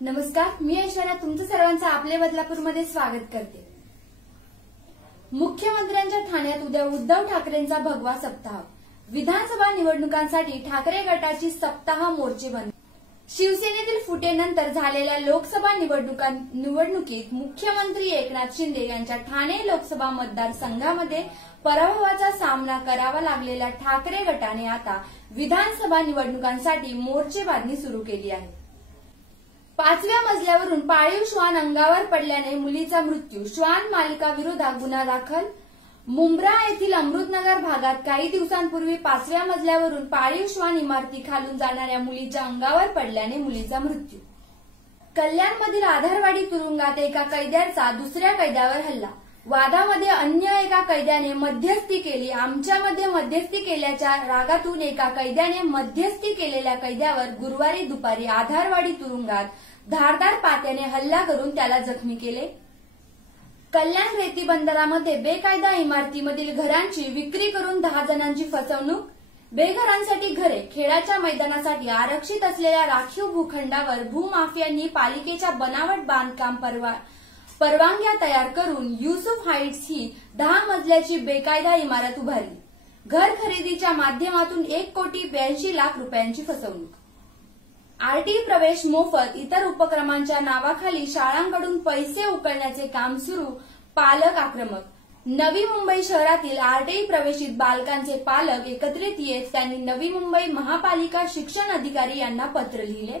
नमस्कार, मी ऐश्वर्या तुमचं सर्वांचं आपले बदलापूरमध्ये स्वागत करते। मुख्यमंत्र्यांच्या ठाण्यात उद्या उद्धव ठाकरेंचा भगवा सप्ताह। विधानसभा निवडणुकांसाठी ठाकरे गटाची सप्ताह मोर्चेबंदी। शिवसेनेतील फुटेनंतर झालेल्या लोकसभा निवडणुकीत मुख्यमंत्री एकनाथ शिंदे यांच्या ठाणे लोकसभा मतदारसंघामध्ये पराभवाचा सामना करावा लागलेल्या ठाकरे गटाने आता विधानसभा निवडणुकांसाठी मोर्चेबांधणी सुरू केली आहे। 5व्या मजल्यावरून पाळीव श्वान अंगावर पडल्याने मुलीचा मृत्यू। श्वान मालकाविरोधात गुन्हा दाखल। मुंब्रा येथील अमृतनगर भागात काही दिवसांपूर्वी 5व्या मजल्यावरून पाळीव श्वान इमारती खालून जाणाऱ्या मुलीच्या अंगावर पडल्याने मुलीचा मृत्यू। कल्याणमधील आधारवाडी तुरुंगात एका कैद्याचा दुसऱ्या कैद्यावर हल्ला। वादामध्ये अन्य एका कैद्याने मध्यस्थी केली। आमच्यामध्ये मध्यस्थी केल्याच्या रागातून एका कैद्याने मध्यस्थी केलेल्या कैद्यावर गुरुवारी दुपारी आधारवाडी तुरुंगात धारदार पात्याने हल्ला करून त्याला जखमी केले। कल्याण रेती बंदरामध्ये बेकायदा इमारतीमधील घरांची विक्री करून 10 जणांची फसवणूक। बेघरांसाठी घरे। खेळाच्या मैदानासाठी आरक्षित असलेल्या राखीव भूखंडावर भूमाफियांनी पालिकेच्या बनावट बांधकाम परवानग्या तयार करून युसुफ हाईट्स ही 10 मजल्याची बेकायदा इमारत उभारली। घर खरेदीच्या माध्यमातून 1,82,00,000 रुपयांची फसवणूक। आरटी प्रवेश मोफत इतर उपक्रमांच्या नावाखाली शाळांकडून पैसे उकळण्याचे काम सुरू। पालक आक्रमक। नवी मुंबई शहरातील आरटीई प्रवेशित बालकांचे पालक एकत्रित येत त्यांनी नवी मुंबई महापालिका शिक्षण अधिकारी यांना पत्र लिहिले।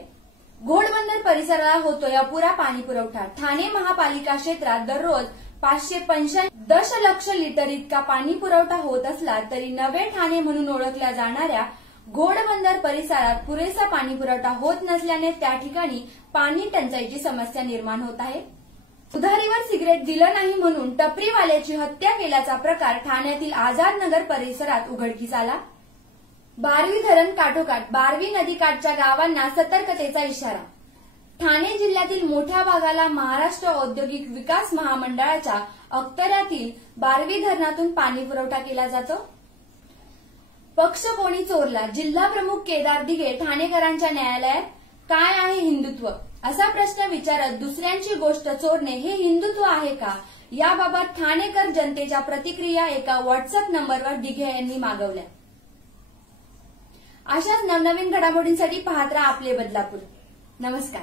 घोडबंदर परिसराला होतोय अपुरा पाणी पुरवठा। ठाणे महापालिका क्षेत्रात दररोज 585 दशलक्ष लिटर इतका पाणी पुरवठा होत असला तरी नवे ठाणे म्हणून ओळखल्या जाणाऱ्या घोडबंदर परिसरात पुरेसा पाणी पुरवठा होत नसल्याने त्या ठिकाणी पाणी टंचाईची समस्या निर्माण होत आहे। उधारीवर सिगरेट दिलं नाही म्हणून टपरीवाल्याची हत्या केल्याचा प्रकार ठाण्यातील आझाद नगर परिसरात उघडकीस आला। बारवी धरण काठोकाठ। बारवी नदीकाठच्या गावांना सतर्कतेचा इशारा। ठाणे जिल्ह्यातील मोठ्या भागाला महाराष्ट्र औद्योगिक विकास महामंडळाच्या अखत्यारीतील बारवी धरणातून पाणी पुरवठा केला जातो। पक्ष कोणी चोरला? जिल्हा प्रमुख केदार दिघे ठाणेकरांच्या न्यायालयात। काय आहे हिंदुत्व असा प्रश्न विचारत दुसऱ्यांची गोष्ट चोरणे हे हिंदुत्व आहे का, याबाबत ठाणेकर जनतेच्या प्रतिक्रिया एका व्हॉट्सअप नंबरवर दिघे यांनी मागवल्या। अशाच नवनवीन घडामोडींसाठी पाहत रहा आपले बदलापूर। नमस्कार।